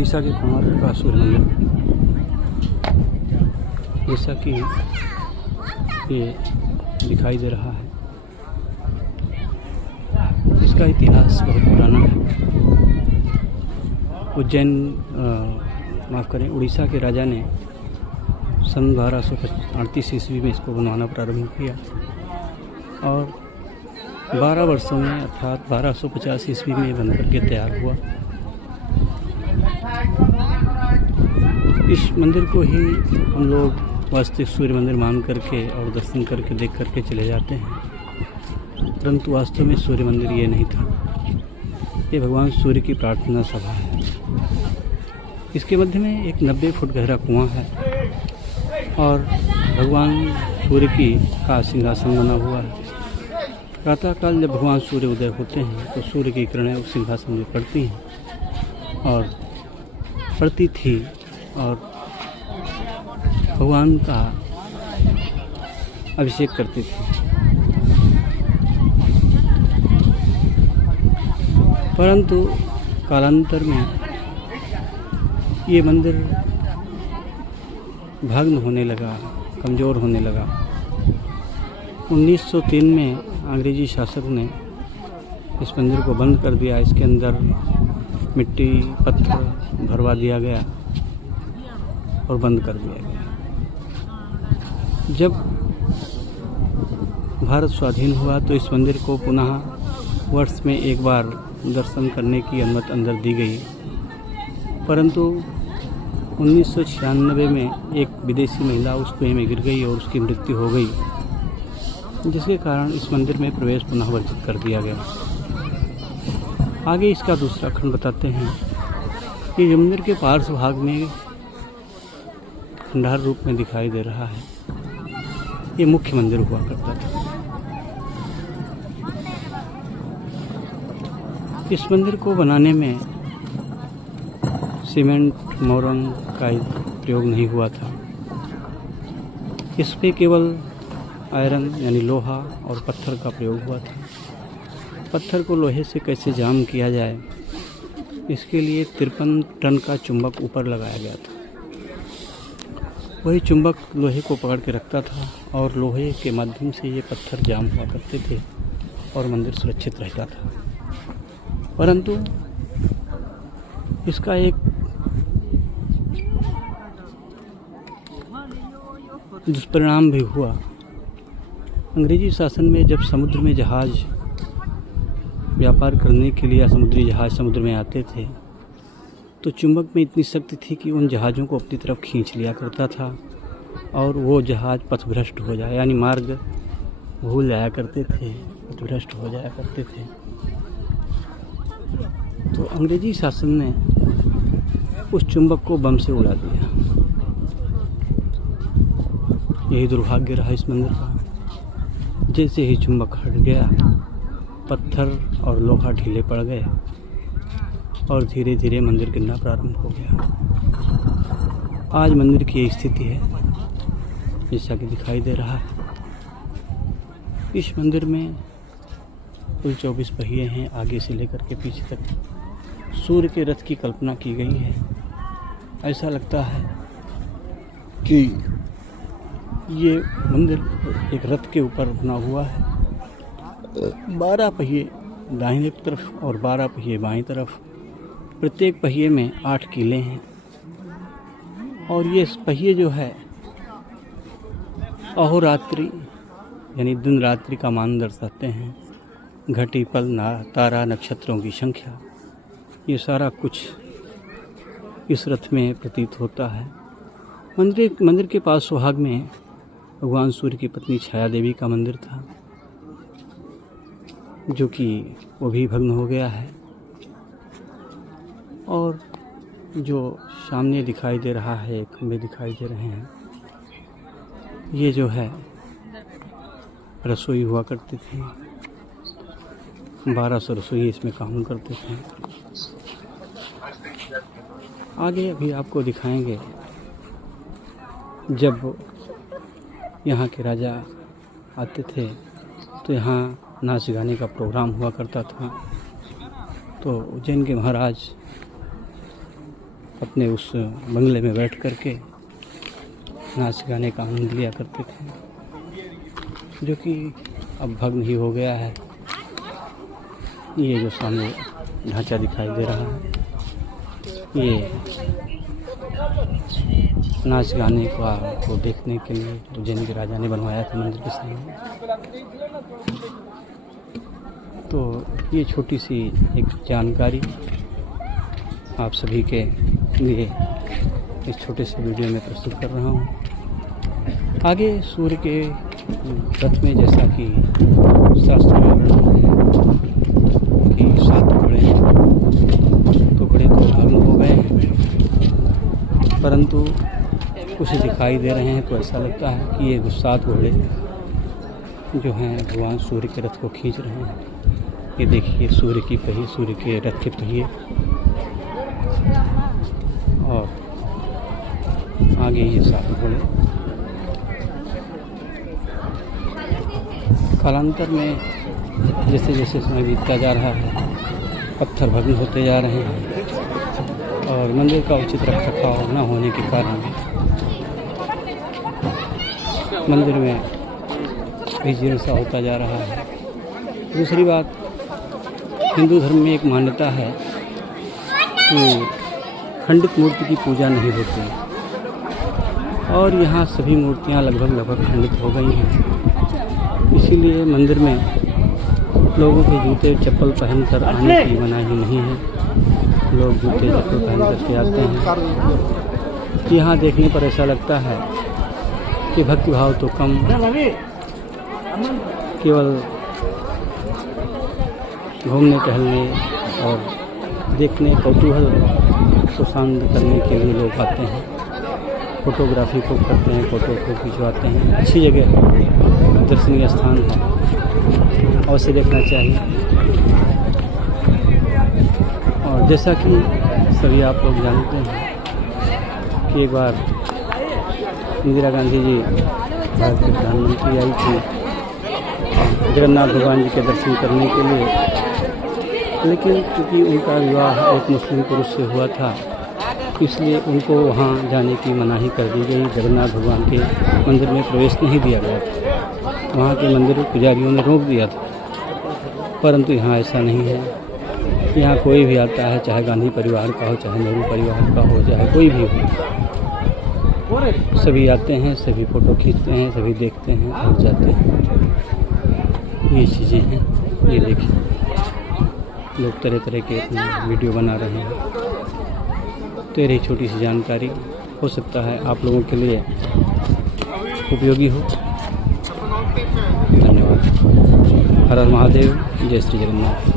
उड़ीसा के कोणार्क का सूर्य मंदिर, जैसा कि ये दिखाई दे रहा है, इसका इतिहास बहुत पुराना है। उज्जैन माफ़ करें, उड़ीसा के राजा ने सन 1238 ईस्वी में इसको बनवाना प्रारंभ किया और 12 वर्षों में अर्थात 1250 ईस्वी में बनकर के तैयार हुआ। इस मंदिर को ही हम लोग वास्तविक सूर्य मंदिर मान करके और दर्शन करके देख करके चले जाते हैं, परंतु वास्तव में सूर्य मंदिर ये नहीं था। ये भगवान सूर्य की प्रार्थना सभा है। इसके मध्य में एक 90 फुट गहरा कुआं है और भगवान सूर्य का सिंहासन बना हुआ है। प्रातःकाल जब भगवान सूर्य उदय होते हैं तो सूर्य की किरणें उस सिंहासन में पड़ती हैं और पड़ती थी और भगवान का अभिषेक करती थी। परंतु कालांतर में ये मंदिर भग्न होने लगा, कमज़ोर होने लगा। 1903 में अंग्रेजी शासक ने इस मंदिर को बंद कर दिया। इसके अंदर मिट्टी पत्थर भरवा दिया गया और बंद कर दिया गया। जब भारत स्वाधीन हुआ तो इस मंदिर को पुनः वर्ष में एक बार दर्शन करने की अनुमति अंदर दी गई, परंतु 1996 में एक विदेशी महिला उस कुएं में गिर गई और उसकी मृत्यु हो गई, जिसके कारण इस मंदिर में प्रवेश पुनः वर्जित कर दिया गया। आगे इसका दूसरा खंड बताते हैं कि मंदिर के पार्श्व भाग में खंडहर रूप में दिखाई दे रहा है। ये मुख्य मंदिर हुआ करता था। इस मंदिर को बनाने में सीमेंट मोरंग का प्रयोग नहीं हुआ था। इस पे केवल आयरन यानी लोहा और पत्थर का प्रयोग हुआ था। पत्थर को लोहे से कैसे जाम किया जाए, इसके लिए 53 टन का चुंबक ऊपर लगाया गया था। वही चुंबक लोहे को पकड़ के रखता था और लोहे के माध्यम से ये पत्थर जाम हुआ करते थे और मंदिर सुरक्षित रहता था। परंतु इसका एक दुष्परिणाम भी हुआ। अंग्रेजी शासन में जब समुद्र में जहाज व्यापार करने के लिए या समुद्री जहाज समुद्र में आते थे तो चुंबक में इतनी शक्ति थी कि उन जहाज़ों को अपनी तरफ खींच लिया करता था और वो जहाज़ पथभ्रष्ट हो जाए यानी मार्ग भूल जाया करते थे, पथभ्रष्ट हो जाया करते थे। तो अंग्रेजी शासन ने उस चुंबक को बम से उड़ा दिया। यही दुर्भाग्य रहा इस मंदिर का। जैसे ही चुंबक हट गया, पत्थर और लोहा ढीले पड़ गए और धीरे धीरे मंदिर गिरना प्रारंभ हो गया। आज मंदिर की ये स्थिति है जैसा कि दिखाई दे रहा है। इस मंदिर में कुल 24 पहिए हैं, आगे से लेकर के पीछे तक सूर्य के रथ की कल्पना की गई है। ऐसा लगता है कि ये मंदिर एक रथ के ऊपर बना हुआ है। 12 पहिए दाहिने तरफ और 12 पहिए बाईं तरफ। प्रत्येक पहिए में 8 कीले हैं और ये पहिए जो है अहोरात्रि यानी दिन रात्रि का मान दर्शाते हैं। घटी पल तारा नक्षत्रों की संख्या, ये सारा कुछ इस रथ में प्रतीत होता है। मंदिर के पास सुहाग में भगवान सूर्य की पत्नी छाया देवी का मंदिर था, जो कि वो भी भग्न हो गया है। और जो सामने दिखाई दे रहा है, खंभे दिखाई दे रहे हैं, ये जो है रसोई हुआ करती थी। 1200 रसोई इसमें काम करते थे। आगे अभी आपको दिखाएंगे जब यहाँ के राजा आते थे तो यहाँ नाच गाने का प्रोग्राम हुआ करता था। तो उज्जैन के महाराज अपने उस बंगले में बैठ कर के नाच गाने का आनंद लिया करते थे, जो कि अब भग्न ही हो गया है। ये जो सामने ढांचा दिखाई दे रहा है, ये नाच गाने को देखने के लिए उज्जैन के राजा ने बनवाया था मंदिर के सामने। तो ये छोटी सी एक जानकारी आप सभी के लिए इस छोटे से वीडियो में प्रस्तुत कर रहा हूँ। आगे सूर्य के रथ में, जैसा कि शास्त्रों में वर्णन है कि 7 घोड़े हैं, तो घोड़े तो भग्न हो गए हैं, परंतु कुछ दिखाई दे रहे हैं। तो ऐसा लगता है कि ये 7 घोड़े जो हैं भगवान सूर्य के रथ को खींच रहे हैं। ये देखिए सूर्य की पहिए, सूर्य के रथ के पहिए, और आगे ये 7 घोड़े। कालांतर में जैसे जैसे समय बीतता जा रहा है, पत्थर भग्न होते जा रहे हैं, और मंदिर का उचित रखरखाव न होने के कारण मंदिर में भी जीर्ण सा होता जा रहा है। दूसरी बात, हिंदू धर्म में एक मान्यता है कि खंडित मूर्ति की पूजा नहीं होती, और यहाँ सभी मूर्तियाँ लगभग खंडित हो गई हैं। इसीलिए मंदिर में लोगों के जूते चप्पल पहनकर आने की मनाही नहीं है। लोग जूते चप्पल पहन करके आते हैं। यहाँ देखने पर ऐसा लगता है कि भक्तिभाव तो कम, केवल घूमने टहलने और देखने, कौतूहल को शांत करने के लिए लोग आते हैं, फोटोग्राफी को करते हैं, फ़ोटो को खिंचवाते हैं। अच्छी जगह है, दर्शनीय स्थान है, अवश्य देखना चाहिए। और जैसा कि सभी आप लोग जानते हैं कि एक बार इंदिरा गांधी जी भारत के प्रधानमंत्री आई थी जगन्नाथ भगवान जी के दर्शन करने के लिए, लेकिन क्योंकि उनका विवाह एक मुस्लिम पुरुष से हुआ था, इसलिए उनको वहाँ जाने की मनाही कर दी गई। जगन्नाथ भगवान के मंदिर में प्रवेश नहीं दिया गया था, वहाँ के मंदिर पुजारियों ने रोक दिया था। परंतु यहाँ ऐसा नहीं है। यहाँ कोई भी आता है, चाहे गांधी परिवार का हो, चाहे नेहरू परिवार का हो, चाहे कोई भी हो, सभी आते हैं, सभी फ़ोटो खींचते हैं, सभी देखते हैं और जाते हैं। ये चीज़ें हैं। ये देखिए लोग तरह तरह के अपने वीडियो बना रहे हैं। तो ये छोटी सी जानकारी हो सकता है आप लोगों के लिए उपयोगी हो। धन्यवाद। हर हर महादेव, जय श्री जगन्नाथ।